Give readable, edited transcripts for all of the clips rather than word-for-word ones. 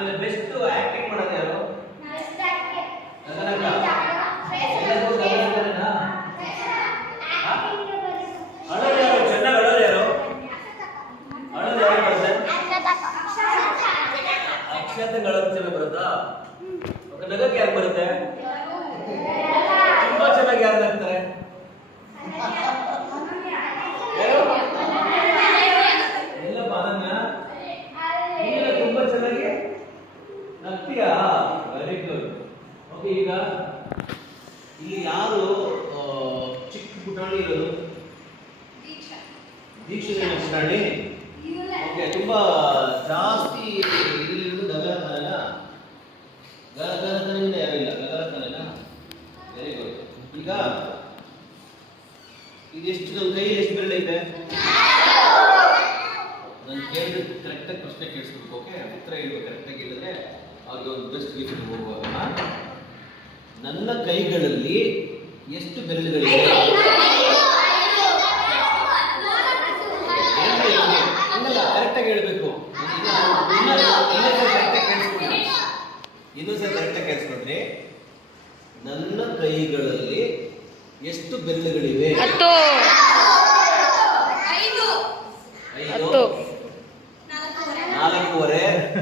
ಆಮೇಲೆ best acting ಮಾಡೋದು ಯಾರು? ಗಗನಕ್ಕ. ಎಲ್ಲರಿಗೂ ಗಗನಕ್ಕನೇನಾ? ಅಳೋದು ಯಾರು? ಚೆನ್ನಾಗಿ ಅಳೋದು ಯಾರು? ಅಳೋದು ಯಾರು ಬರುತ್ತೆ? ಅಕ್ಷತೆ ಅಳೋದು ಚೆನ್ನಾಗಿ ಬರುತ್ತಾ? ನಗಕ್ಕೆ ಯಾರು ಬರುತ್ತೆ? ತುಂಬಾ ಚೆನ್ನಾಗಿ ಯಾರು ನಗ್ತಾರೆ? ಎಲ್ಲಪ್ಪ ಅನನ್ಯ ನೀನು ತುಂಬಾ ಚೆನ್ನಾಗಿ ನಗ್ತೀಯಾ? Very good. ಓಕೆ, ಈಗ ಇಲ್ಲಿ ಯಾರು ಚಿಕ್ಕ ಪುಟಾಣಿ ಇರೋದು? ದೀಕ್ಷಿತ ಪುಟಾಣಿ. ಓಕೆ, ತುಂಬಾ ಜಾಸ್ತಿ ಇಲ್ಲಿರೋದು ಗಗನಕ್ಕನ. ಗಗನಕ್ಕನಿಂದ ಯಾರಿಲ್ಲ, ಗಗನಕ್ಕನ. Very good. ಈಗ ಇದೆಷ್ಟು ನನ್ನ ಕೈಯಲ್ಲಿ ಎಷ್ಟು ಬೆರಳು ಐತೆ? ನಾನು ಕೇಳಿದ್ರೆ ಕರೆಕ್ಟಾಗಿ ಪ್ರಶ್ನೆ ಕೇಳಿಸ್ಬೇಕು. ಓಕೆ, ಉತ್ತರ ಹೇಳ್ಬೇಕು ಕರೆಕ್ಟಾಗಿ ಹೇಳಿದ್ರೆ ಅವ್ರಿಗೆ ಒಂದು ಬೆಸ್ಟ್ ಗಿಫ್ಟ್ ಹೋಗುವಾಗ. ನನ್ನ ಕೈಗಳಲ್ಲಿ ಎಷ್ಟು ಬೆರಳುಗಳಿವೆ? ಕರೆಕ್ಟಾಗಿ ಹೇಳ್ಬೇಕು. ಇನ್ನೊಂದ್ಸಲ ಕರೆಕ್ಟಾಗಿ ಕೇಳಿಸ್ಕೊಂಡ್ರಿ. ನನ್ನ ಕೈಗಳಲ್ಲಿ ಎಷ್ಟು ಬೆರಳುಗಳಿವೆ? 10. 5. 4.5.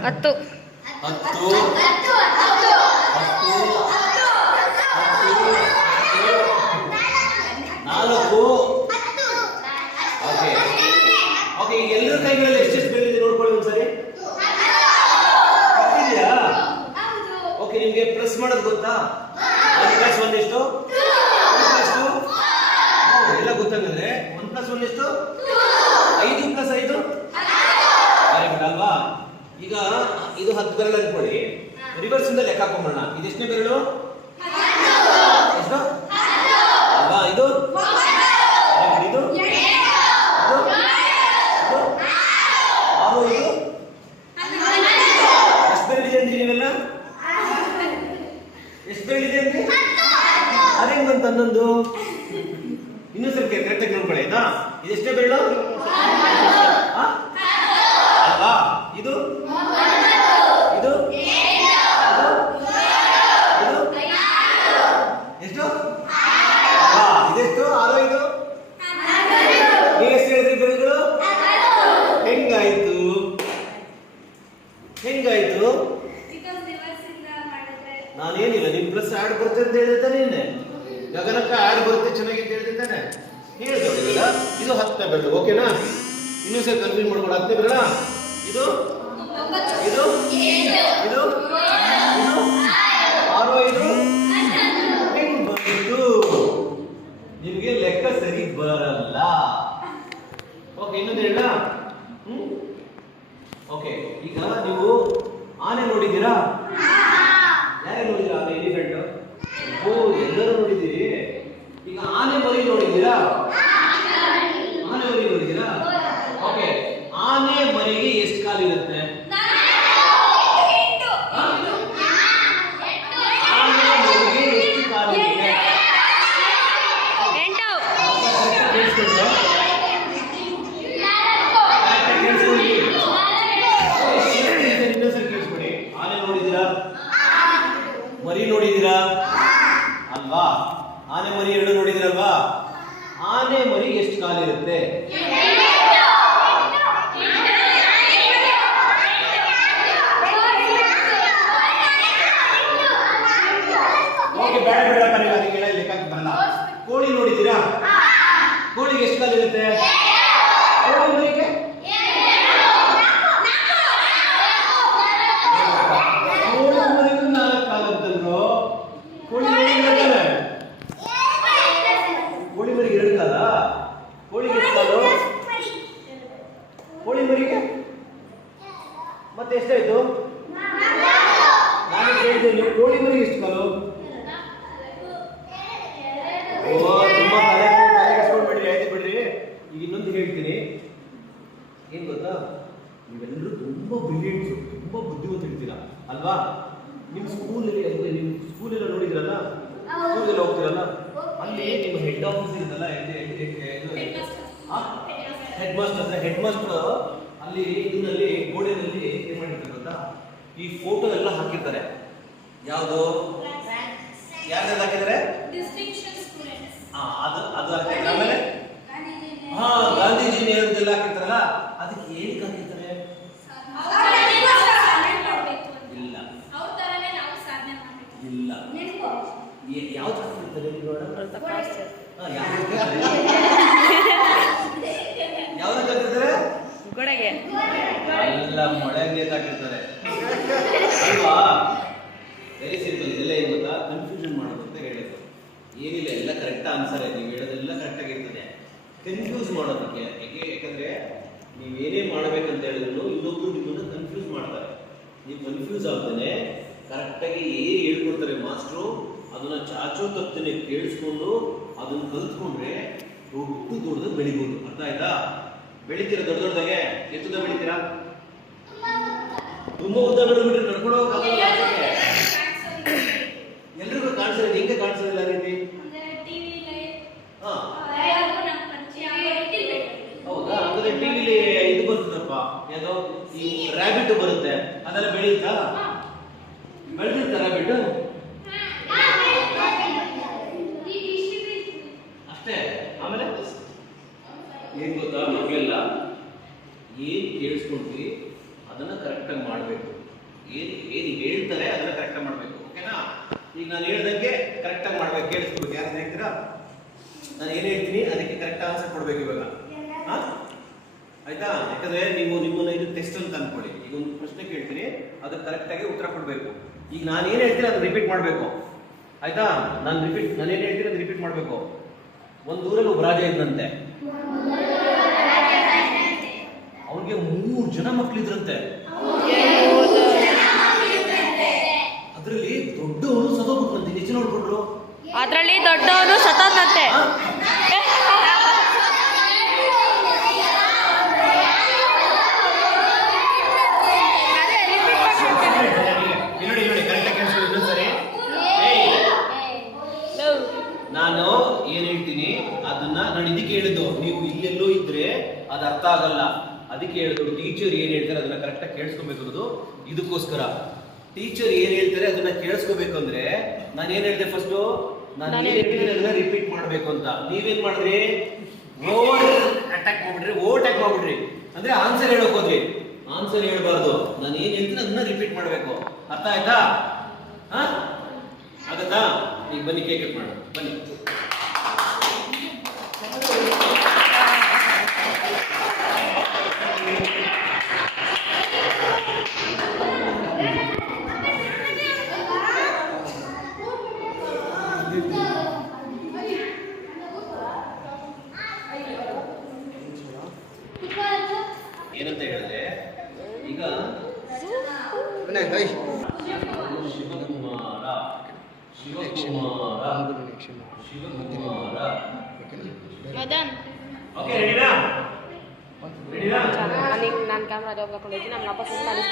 10. 10. 4. ಓಕೆ ಓಕೆ, ಈಗ ಎಲ್ಲರ ಕೈಗಳಲ್ಲಿ ಎಷ್ಟೆಷ್ಟು ಬೆರಳಿದೆ ನೋಡ್ಕೊಳ್ಳಿ ಒಂದ್ಸರಿ. ಗೊತ್ತಿದೆಯಾ? ಓಕೆ, ನಿಮ್ಗೆ ಪ್ರೆಸ್ ಮಾಡೋದು ಗೊತ್ತಾ? 1+1 ಎಷ್ಟು? ಎಲ್ಲ ಗೊತ್ತಾಗಂದ್ರೆ 1+1 ಎಷ್ಟು? 5+5 ಅಲ್ವಾ? ಈಗ ಇದು 10 ಬೆರಳು ಅನ್ಕೊಳ್ಳಿ. ರಿವರ್ಸ್ ಇಂದ ಲೆಕ್ಕ ಹಾಕೊಂಡ್ಬಿಡೋಣ. ಇದು ಎಷ್ಟನೇ ಬೆರಳು? ಎಷ್ಟು ಅಲ್ವಾ? ಇದು ಇದು 6. ಇದು ಎಷ್ಟು ಬೆರಳಿದೆ ಅಂದ್ರಿ ನೀವೆಲ್ಲ? ಎಷ್ಟು ಬೆರಳಿದೆ ಅಂದ್ರಿ? ಅದೇ ಬಂತು 11. ಇನ್ನೊಂದ್ಸಲ ಕರೆಕ್ಟಾಗಿ ನೋಡ್ಕೊಳ್ಳಿ ಆಯ್ತಾ? ಇದು ಎಷ್ಟೇ ಬೆರಳು ಅಲ್ವಾ? ಇದು ಇದು ಎಷ್ಟು? ಇದೆಷ್ಟು? 6. ಇದು ನೀವು ಎಷ್ಟು ಹೇಳಿದ್ರಿ ಬೆರಳುಗಳು? ಹೆಂಗಾಯ್ತು? ಹೆಂಗಾಯ್ತು? ನಾನೇನಿಲ್ಲ, ನಿಮ್ ಪ್ಲಸ್ ಆಡ್ ಬರುತ್ತೆ ಅಂತ ಹೇಳಿದ್ರೆ ನಿನ್ನೆ ಗಗನಕ್ಕ ಆಡ್ ಬರುತ್ತೆ ಚೆನ್ನಾಗಿ ಅಂತ ಹೇಳಿದ್ದಾನೆ. ಹೇಳ್ತೇವಲ್ಲ, ಇದು 10ನೇ ಬೆರಳು. ಓಕೆನಾ? ಇನ್ನೊಂದ್ಸಲ ಕನ್ಫ್ಯೂಸ್ ಮಾಡ್ಕೊಂಡು 10ನೇ ಬೆರಳ. ಇದು ಇದು ಇದು 6. 5 ಹೆಂಗ್ ಬಂತು? ನಿಮ್ಗೆ ಲೆಕ್ಕ ಸರಿ ಬರಲ್ಲ. ಓಕೆ, ಇನ್ನೊಂದು ಹೇಳ. ಓಕೆ, ಈಗ ನೀವು ಆನೆ ನೋಡಿದ್ದೀರಾ? ಯಾರು ನೋಡಿದ್ದೀರಾ? ಆನೆ, ಎಲಿಫೆಂಟ್. ಓ, ಎಲ್ಲರೂ ನೋಡಿದ್ದೀರಿ. ಈಗ ಆನೆ ಮರಿ ನೋಡಿದ್ದೀರಾ? ಆನೆ ಮರಿ ನೋಡಿದ್ದೀರಾ? ಓಕೆ, ಆನೆ ಮರಿಗೆ ಎಷ್ಟು ಕಾಲಿರುತ್ತೆ? ಆನೆ ಮರಿಗೆ ಎಷ್ಟು ಕಾಲಿರುತ್ತೆ? 8. ಕೇಳಿಸ್ಕೊಳ್ಳಿ. ಆನೆ ನೋಡಿದ್ದೀರಾ? ಮರಿ ನೋಡಿದ್ದೀರಾ ಅಲ್ವಾ? ಆನೆ ಮರಿ ಎರಡು ನೋಡಿದಿರಲ್ವಾ? ಆನೆ ಮರಿ ಎಷ್ಟು ಕಾಲಿರುತ್ತೆ? ಓಕೆ, ಬೇಡ ಬೇಡ ಕರೆಯ ಅದಕ್ಕೆಲ್ಲ ಲೆಕ್ಕಕ್ಕೆ ಬರಲ್ಲ. ಕೋಳಿ ನೋಡಿದ್ದೀರಾ? ಕೋಳಿಗೆ ಎಷ್ಟು ಕಾಲಿರುತ್ತೆ? ಕೋಳಿ ಮರಿಗೆ ಕೋಳಿ ಮರಿಗೂ 4 ಕಾಲಂತಲ್ರೋ. ಕೋಳಿ ನೋಡಿದ್ರೆ ಕೋಳಿ ಮರಿಗೆ 2 ಕಾಲ. ಕೋಳಿಗೆ ಎಷ್ಟು ಕಾಲು? ಕೋಳಿ ಮರಿಗೆ ಮತ್ತೆ ಎಷ್ಟಾಯ್ತು? ನಾನು ಹೇಳಿದೆ, ನೀವು ಕೋಳಿ ಮರಿಗೆ ಎಷ್ಟು ಕಾಲು? ಓ, ತುಂಬಾ ತಲೆ ಕೆಡಿಸ್ಕೊಂಡ್ಬಿಡ್ರಿ. ಆಯ್ತು ಬಿಡ್ರಿ. ಈಗ ಇನ್ನೊಂದು ಹೇಳ್ತೀನಿ. ಏನ್ ಗೊತ್ತಾ? ನೀವೆಲ್ಲರೂ ತುಂಬಾ ಬ್ರಿಲಿಯಂಟ್ಸು, ತುಂಬಾ ಬುದ್ಧಿವಂತ ಇರ್ತೀರಾ ಅಲ್ವಾ? ನಿಮ್ಮ ಸ್ಕೂಲಲ್ಲಿ ನಿಮ್ಮ ಸ್ಕೂಲೆಲ್ಲ ನೋಡಿದ್ರಲ್ಲ, ಸ್ಕೂಲೆಲ್ಲ ಹೋಗ್ತಿರಲ್ಲ, ಅಲ್ಲಿ ನಿಮ್ಮ ಹೆಡ್ ಆಫೀಸ್ ಇರುತ್ತಲ್ಲ, ಹೆಡ್ ಮಾಸ್ಟರ್ ಅಲ್ಲಿ ಇದರಲ್ಲಿ ಗೋಡೆಯಲ್ಲಿ ಏನ್ ಮಾಡಿರ್ತಾರೆ ಗೊತ್ತಾ? ಈ ಫೋಟೋ ಎಲ್ಲ ಹಾಕಿರ್ತಾರೆ. ಯಾವುದು ಯಾರ್ದು ಹಾಕಿದ್ದಾರೆ? ಅದು ಹಾಕಿದ್ದಾರೆ. ಆಮೇಲೆ ಗಾಂಧೀಜಿ ನೇರದ್ದೆಲ್ಲ ಹಾಕಿರ್ತಾರಲ್ಲ, ಅದಕ್ಕೆ ಏನಕ್ಕೆ ಹಾಕಿರ್ತಾರೆ? ಇಲ್ಲ ಇಲ್ಲ, ಯಾವ್ದು ಹಾಕಿರ್ತಾರೆ? ಯಾವ್ದು ಹಾಕಿರ್ತಾರೆ? ಎಲ್ಲ ಮೊಳಗೆ ಹಾಕಿರ್ತಾರೆ ಅಲ್ವಾ? Very simple. ಇದೆಲ್ಲ ಏನ್ ಗೊತ್ತಾ, ಕನ್ಫ್ಯೂಷನ್ ಮಾಡೋದು ಅಂತ ಹೇಳಿದ್ರು. ಏನಿಲ್ಲ, ಎಲ್ಲ ಕರೆಕ್ಟ್ ಆನ್ಸರ್. ನೀವು ಹೇಳೋದೆಲ್ಲ ಕರೆಕ್ಟ್ ಆಗಿರ್ತದೆ. ಕನ್ಫ್ಯೂಸ್ ಮಾಡೋದಕ್ಕೆ ಯಾಕಂದ್ರೆ ನೀವೇನೇ ಮಾಡ್ಬೇಕಂತ ಹೇಳಿದ್ರು ಇನ್ನೊಬ್ರು ನಿಮ್ಮನ್ನ ಕನ್ಫ್ಯೂಸ್ ಮಾಡ್ತಾರೆ. ನೀವು ಕನ್ಫ್ಯೂಸ್ ಆಗ್ತಾನೆ ಕರೆಕ್ಟಾಗಿ ಏನು ಹೇಳ್ಕೊಡ್ತಾರೆ ಮಾಸ್ಟ್ರು, ಅದನ್ನ ಚಾಚೋ ತಪ್ಪನೆ ಕೇಳಿಸ್ಕೊಂಡು ಅದನ್ನ ಕಲ್ತ್ಕೊಂಡ್ರೆ ದೊಡ್ಡದಾಗಿ ಬೆಳಿಬೋದು. ಅರ್ಥ ಆಯ್ತಾ? ಬೆಳಿತೀರಾ ದೊಡ್ಡದಾಗೆ? ಎತ್ತುದ ಬೆಳಿತೀರಾ? ತುಂಬಾ ಉದ್ದ ಬೆಳೆದ್ಬಿಟ್ರೆ ನಡ್ಕೊಂಡು ಹೋಗಕ್ಕಾಗಲ್ಲ. ಎಲ್ರಿಗೂ ಕಾಣಿಸೋದು ಹೆಂಗೆ ಕಾಣಿಸೋದಿಲ್ಲ ರೀತಿ? ಹೌದಾ? ಹಾಗಾದ್ರೆ ಟಿವಿಲಿ ಇದು ಬರ್ತದಪ್ಪ, ಯಾವುದೋ ಈ ರ್ಯಾಬಿಟ್ ಬರುತ್ತೆ, ಅದೆಲ್ಲ ಬೆಳೆಯುತ್ತಾ? ಬೆಳೆದಿರ್ತಾ ರ್ಯಾಬಿಟ್? ಅಷ್ಟೇ. ಆಮೇಲೆ ಏನ್ ಗೊತ್ತಾ ಮಕ್ಕಳೆಲ್ಲ, ಏನ್ ಕೇಳಿಸ್ಕೊಂಡ್ವಿ ಅದನ್ನ ಕರೆಕ್ಟಾಗಿ ಮಾಡಬೇಕು. ಏನು ಹೇಳ್ತಾರೆ ಅದನ್ನ ಕರೆಕ್ಟಾಗಿ ಮಾಡಬೇಕು. ಓಕೆನಾ? ಈಗ ನಾನು ಹೇಳ್ದಂಗೆ ಕರೆಕ್ಟಾಗಿ ಮಾಡ್ಬೇಕು, ಕೇಳಿಸ್ಕೊಬೇಕು. ಯಾರು ಹೇಳ್ತೀರಾ? ನಾನು ಏನು ಹೇಳ್ತೀನಿ ಅದಕ್ಕೆ ಕರೆಕ್ಟ್ ಆನ್ಸರ್ ಕೊಡ್ಬೇಕು ಇವಾಗ. ಆಯ್ತಾ? ಯಾಕಂದ್ರೆ ನಿಮ್ಮನ್ನ ಇದು ಟೆಸ್ಟ್ ಅಂತ ಅನ್ಕೊಳ್ಳಿ. ಈಗ ಒಂದು ಪ್ರಶ್ನೆ ಕೇಳ್ತೀನಿ, ಅದಕ್ಕೆ ಕರೆಕ್ಟಾಗಿ ಉತ್ತರ ಕೊಡಬೇಕು. ಈಗ ನಾನು ಏನು ಹೇಳ್ತೀನಿ ಅದನ್ನ ರಿಪೀಟ್ ಮಾಡಬೇಕು. ಆಯ್ತಾ? ನಾನು ಏನು ಹೇಳ್ತೀನಿ ಅದು ರಿಪೀಟ್ ಮಾಡಬೇಕು. ಒಂದು ಊರಲ್ಲಿ ಒಬ್ಬ ರಾಜ ಇದ್ದಂತೆ. ಅವ್ರಿಗೆ 3 ಜನ ಮಕ್ಕಳಿದ್ರಂತೆ. ಅದ್ರಲ್ಲಿ ದೊಡ್ಡವನು ಸತ್ತೋಗ್ಬಿಟ್ರಂತೆ. ನಿಜ ನೋಡ್ಕೊಂಡ್ರು. ಅದ್ರಲ್ಲಿ ದೊಡ್ಡವನು ಸತ್ತೋದಂತೆ. ನಾನು ಏನ್ ಹೇಳ್ತೀನಿ ಅದನ್ನ ನಾನು ಇದಕ್ಕೆ ಹೇಳಿದ್ದು, ನೀವು ಇಲ್ಲೆಲ್ಲೋ ಇದ್ರೆ ಅದು ಅರ್ಥ ಆಗಲ್ಲ. ಅದಕ್ಕೆ ಹೇಳಿದ್ರು ಟೀಚರ್ ಏನ್ ಹೇಳ್ತಾರೆ ಅದನ್ನ ಕರೆಕ್ಟಾಗಿ ಕೇಳಿಸ್ಕೋಬೇಕು ಅನ್ನೋದು. ಇದಕ್ಕೋಸ್ಕರ ಟೀಚರ್ ಏನ್ ಹೇಳ್ತಾರೆ ಅದನ್ನ ಕೇಳಿಸ್ಕೋಬೇಕು ಅಂದ್ರೆ ನಾನು ಏನ್ ಹೇಳಿದೆ ಫಸ್ಟ್, ನಾನು ಏನ್ ಹೇಳ್ತೀನಿ ಅದನ್ನ ರಿಪೀಟ್ ಮಾಡ್ಬೇಕು ಅಂತ. ನೀವೇನ್ ಮಾಡಿದ್ರಿ? ಓವರ್ ಅಟ್ಯಾಕ್ ಮಾಡ್ಬಿಡ್ರಿ. ಅಂದ್ರೆ ಆನ್ಸರ್ ಹೇಳಕ್ ಹೋದ್ರಿ. ಆನ್ಸರ್ ಹೇಳ್ಬಾರ್ದು. ನಾನು ಏನ್ ಹೇಳ್ತೀನಿ ಅದನ್ನ ರಿಪೀಟ್ ಮಾಡ್ಬೇಕು. ಅರ್ಥ ಆಯ್ತಾ? ಆಗತ್ತಾ? ಈಗ ಬನ್ನಿ ಕೇಕ್ ಕಟ್ ಮಾಡೋಣ. ಬನ್ನಿ. ಏನಂತ ಹೇಳಿದ್ರೆ ಈಗ ಶಿವಕುಮಾರ. ಓಕೆ, ರೆಡಿನಾ? ನಾನು ಕ್ಯಾಮ್ರಾ ಹೋಗ್ಕೊಂಡಿದ್ದೀನಿ. ನಮ್ಮ ಅಪ್ಪ ಸುಮ್ಮನೆ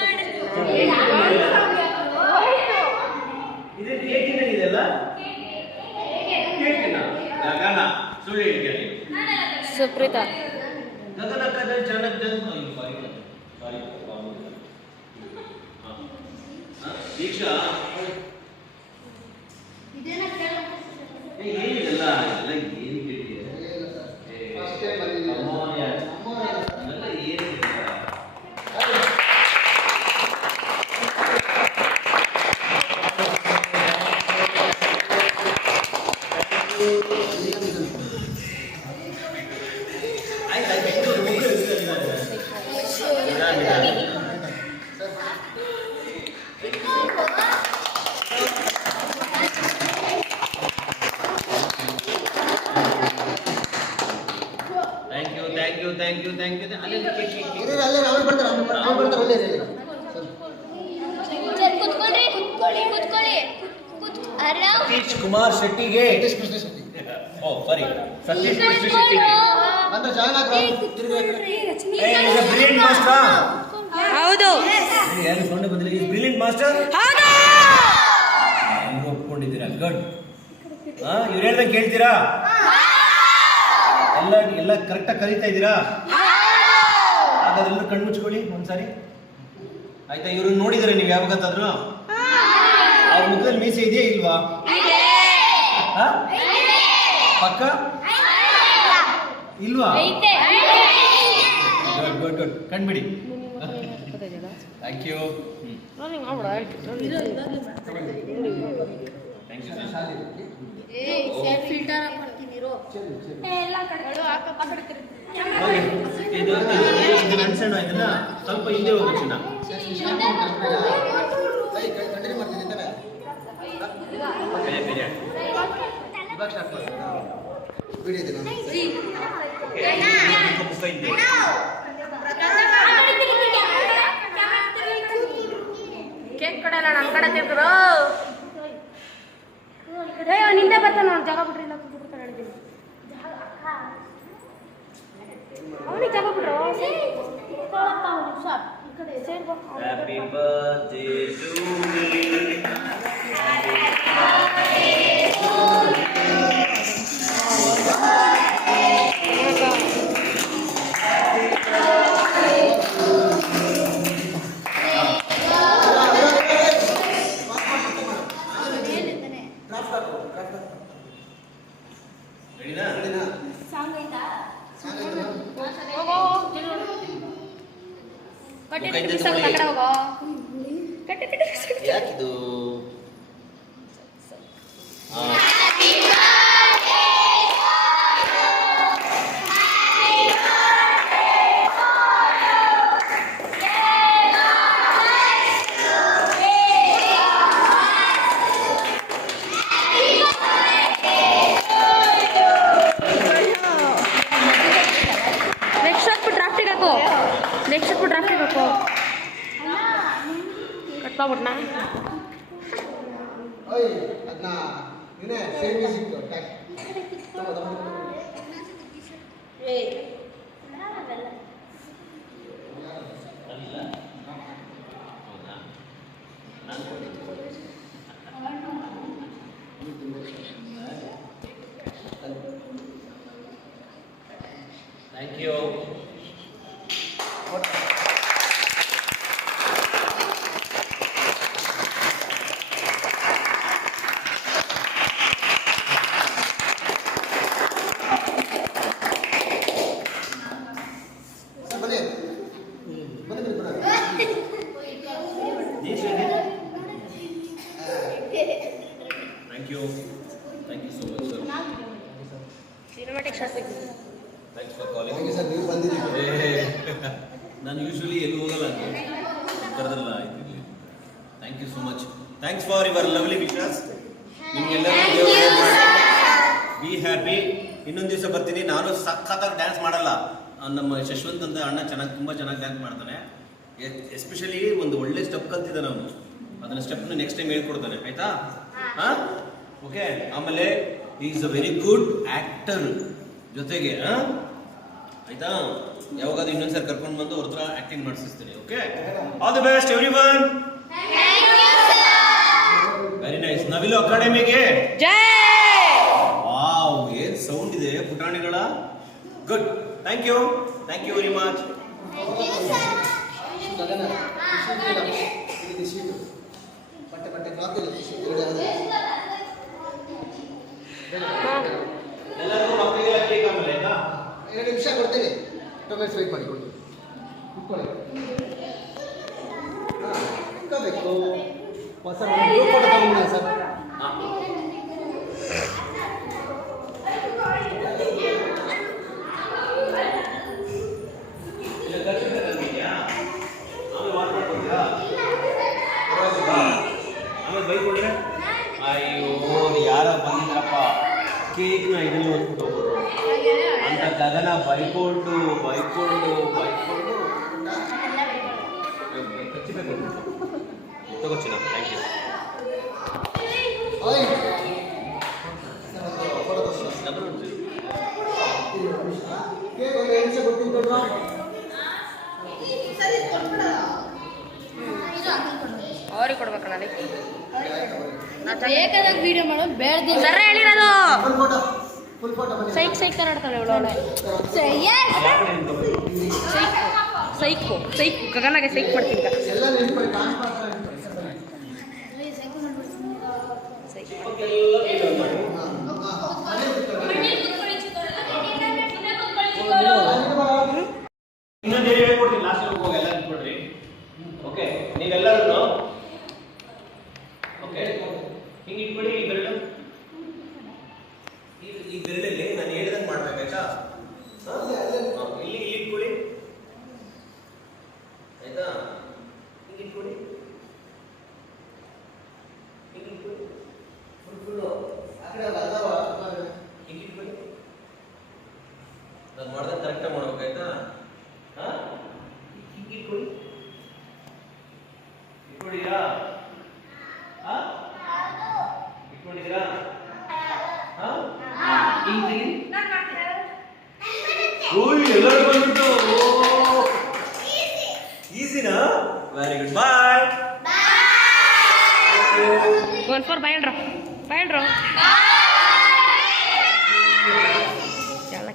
ಇದೆಲ್ಲ ಗಗನ ಸುಳ್ಳು ಹೇಳಿ. ಸುಪ್ರೀತಾ ಗಗನಕ್ಕದ ಜನದ ದೀಕ್ಷಾ ಏನಿದೆಲ್ಲ ಎಲ್ಲ ಏನು ಕೇಳಿದೆ? Thank you. ಸತೀಶ್ ಕುಮಾರ್ ಶೆಟ್ಟಿಗೆ. ಸತೀಶ್ ಶೆಟ್ಟಿಗೆ ಹೌದು. ಸೊನ್ನೆ ಬದಲಿಗೆ ಬ್ರಿಲಿಯಂಟ್ ಮಾಸ್ಟರ್ ಒಪ್ಕೊಂಡಿದ್ದೀರಾ? ಗುಡ್. ಇವ್ರು ಹೇಳ್ದಂಗೆ ಕೇಳ್ತೀರಾ? ಎಲ್ಲ ಕರೆಕ್ಟಾಗಿ ಕಲಿತಾ ಇದ್ದೀರಾ? ಹಾಗಾದ್ರೆ ಎಲ್ಲರೂ ಕಣ್ಣು ಮುಚ್ಕೊಳ್ಳಿ ಒಂದ್ಸಾರಿ. ಆಯ್ತಾ? ಇವ್ರನ್ನ ನೋಡಿದ್ರೆ ನೀವು ಯಾವಾಗತ್ತಾದ್ರು ಅವ್ರ ಮುಖದಲ್ಲಿ ಮೀಸೆ ಇದೆಯಾ ಇಲ್ವಾ? ಪಕ್ಕ ಇಲ್ವಾ? ಗುಡ್ ಗುಡ್ ಗುಡ್, ಕಂಡ್ಬಿಡಿ. Thank you. ಇದು ಅನ್ಸೋಣ, ಇದನ್ನ ಸ್ವಲ್ಪ ಹಿಂದೆ ಹೋಗೋಣ. ಕೇಕ್ ಕಡೆ ಎಲ್ಲ ನನ್ನ ಕಡೆ ತಿರ್ಗ್ರು. ನಿಂದೆ ಬರ್ತಾನೆ ನೋಡಿ, ಜಾಗ ಬಿಡ್ರಿ. ಇಲ್ಲ ಬಿಡ್ತಾನೆ ಹೇಳ್ತೀನಿ. ಅವನಿಗೆ ಜಾಗ ಬಿಡ್ರು. Happy birthday to me. ಯಾಕಿದು? ನೆಕ್ಸ್ಟ್ ಡ್ರಾಫ್ಟಿಗೆ ಹಾಕೋ. ಕಟ್ಬಿಟ್ನಾ? Thank you. Thank you so much, sir. Cinematic shot. Thanks for calling. Thank you, sir. ನೀವು ಬಂದಿದ್ದೀರಿ. ನಾನು ಯೂಶುವಲಿ ಎಲ್ಲೂ ಹೋಗಲ್ಲ ಅಂತ ಕರೆದ್ರಲ್ಲ. Thank you so much. Thanks for your lovely wishes. ನಿಮ್ಗೆಲ್ಲರಿಗೂ ಬಿ ಹ್ಯಾಪಿ. ಇನ್ನೊಂದು ದಿವಸ ಬರ್ತೀನಿ. ನಾನು ಸಖತ್ತಾಗಿ ಡ್ಯಾನ್ಸ್ ಮಾಡಲ್ಲ. ನಮ್ಮ ಶಶ್ವಂತ್ ಅಂತ ಅಣ್ಣ ತುಂಬ ಚೆನ್ನಾಗಿ ಡ್ಯಾನ್ಸ್ ಮಾಡ್ತಾನೆ. ಎಸ್ಪೆಷಲಿ ಒಂದು ಒಳ್ಳೆ ಸ್ಟೆಪ್ ಕಲ್ತಿದ್ದಾನೆ ಅವನು. ಅದನ್ನ ಸ್ಟೆಪ್ನ ನೆಕ್ಸ್ಟ್ ಟೈಮ್ ಹೇಳ್ಕೊಡ್ತಾನೆ, ಆಯ್ತಾ? ಹಾಂ, ಓಕೆ. ಆಮೇಲೆ is a very good actor ಜೊತೆಗೆ, ಆಯ್ತಾ? ಯಾವಾಗಾದ್ರೂ ಇನ್ನೊಂದ್ಸರಿ ಕರ್ಕೊಂಡು ಬಂದು ಅವ್ರ ಹತ್ರ ಆಕ್ಟಿಂಗ್ ಮಾಡಿಸ್ತೀನಿ. Okay, all the best everyone. Very nice. ನವಿಲು ಅಕಾಡೆಮಿಗೆ ಜೈ. ವಾವ್, ಏನ್ ಸೌಂಡ್ ಇದೆ ಪುಟಾಣಿಗಳ. Good, thank you very much. ಎಲ್ಲರಿಗೂ ಮಕ್ಕಳಿಗೆಲ್ಲ ಕೇಕ್ ಆಮೇಲೆ ಆಯ್ತಾ? 2 ನಿಮಿಷ ಕೊಡ್ತೀನಿ. 2 ಮಿನಿಟ್ಸ್ ವೇಟ್ ಮಾಡಿ. ಕುತ್ಕೊಳ್ಳಿ. ಕುತ್ಕೋಬೇಕು. ಹೊಸ ಗ್ರೂಪ್ ಫೋಟೋ ತಗೊಂಡಿದ್ದೀನಿ ಸರ್. ಆಮೇಲೆ ಬೈಕೊಂಡ್ರೆ ಅಯ್ಯೋ ಯಾರ ಬಂದಿದ್ರಪ್ಪ ಕೇಕ್ನ ಇದನ್ನು ಹೊತ್ಬಿಟ್ಟು ಅಂತ ಗಗನ ಬೈಕೊಂಡು ತಗೋ ಚಿನ್ನ. Thank you. ಅವ್ರಿಗೆ ಕೊಡ್ಬೇಕಣ್ಣ. ಬೇಕಾದಾಗ ವಿಡಿಯೋ ಮಾಡೋದು ಬೇಡ ಸರ ಹೇಳಿರೋದು. ಸೈಕ್ ತರ ಆಡ್ತಾಳೆ ಇವಳು. ಸೈಕು ಗಗನಾಗೆ ಸೈಕ್ ಮಾಡ್ತೀನಿ ಈಗ. ಎಲ್ಲ ನೆನ್ಸ್ಕೊಳ್ಳಿ, ಕಾಣಿಸ್ ಮಾತ್ರ ನೆನ್ಸ್ಕೊಳ್ಳಿ. ಸೈಕ್ ಪಕ್ಕೆಲ್ಲ clean ಮಾಡಿ. ಇನ್ನೊಂದು ಹೇಳ್ಕೊಡ್ತೀನಿ, ಲಾಸ್ಟ್ ಹೋಗಿ ಎಲ್ಲ ನಿಂತ್ಕೊಡ್ರಿ. ಓಕೆ, ನೀವೆಲ್ಲರೂ ಓಕೆ ಹಿಂಗೆ ಇಟ್ಬಿಡಿ. ಈ ಬೆರಳು ಈ ಬೆರಳಲ್ಲಿ ನಾನು ಹೇಳ್ದಂಗೆ ಮಾಡ್ಬೇಕಾಯ್ತಾ? ಇಲ್ಲಿ ಇಟ್ಕೊಳ್ಳಿ ಆಯ್ತಾ? ಹಿಂಗೆ ಇಟ್ಕೊಳ್ಳಿ, ಹಿಂಗೆ ಇಟ್ಕೊಳ್ಳಿ, ಫುಲ್ಲು ಆ ಕಡೆ ಒಂದು ಅರ್ಧ ಹಿಂಗೆ ಇಟ್ಕೊಳ್ಳಿ. ನಾನು ಮಾಡ್ದಂಗೆ ಕರೆಕ್ಟಾಗಿ ಮಾಡ್ಬೇಕಾಯ್ತಾ? ಹಾ, ಹಿಂಗೆ ಇಟ್ಕೊಳ್ಳಿ. ಇಟ್ಕೊಂಡಿದ್ದೀರಾ? ಹಾ, ಇಟ್ಕೊಂಡಿದ್ದೀರಾ? ಹಾ, ಹಿಂಗೆ ತೆಗೀರಿ. ಓಯ್, ಎಲ್ಲರೂ ಬಂದ್ಬಿಟ್ಟು. ಈಸಿನಾ? Very good, bye. 1 4 ಬಯಲ್ರು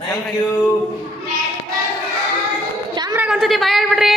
ಥ್ಯಾಂಕ್ ಯು. ಕ್ಯಾಮ್ರಾಗ ಒಂದ್ಸತಿ ಬಾಯ್ ಹೇಳ್ಬಿಡ್ರಿ.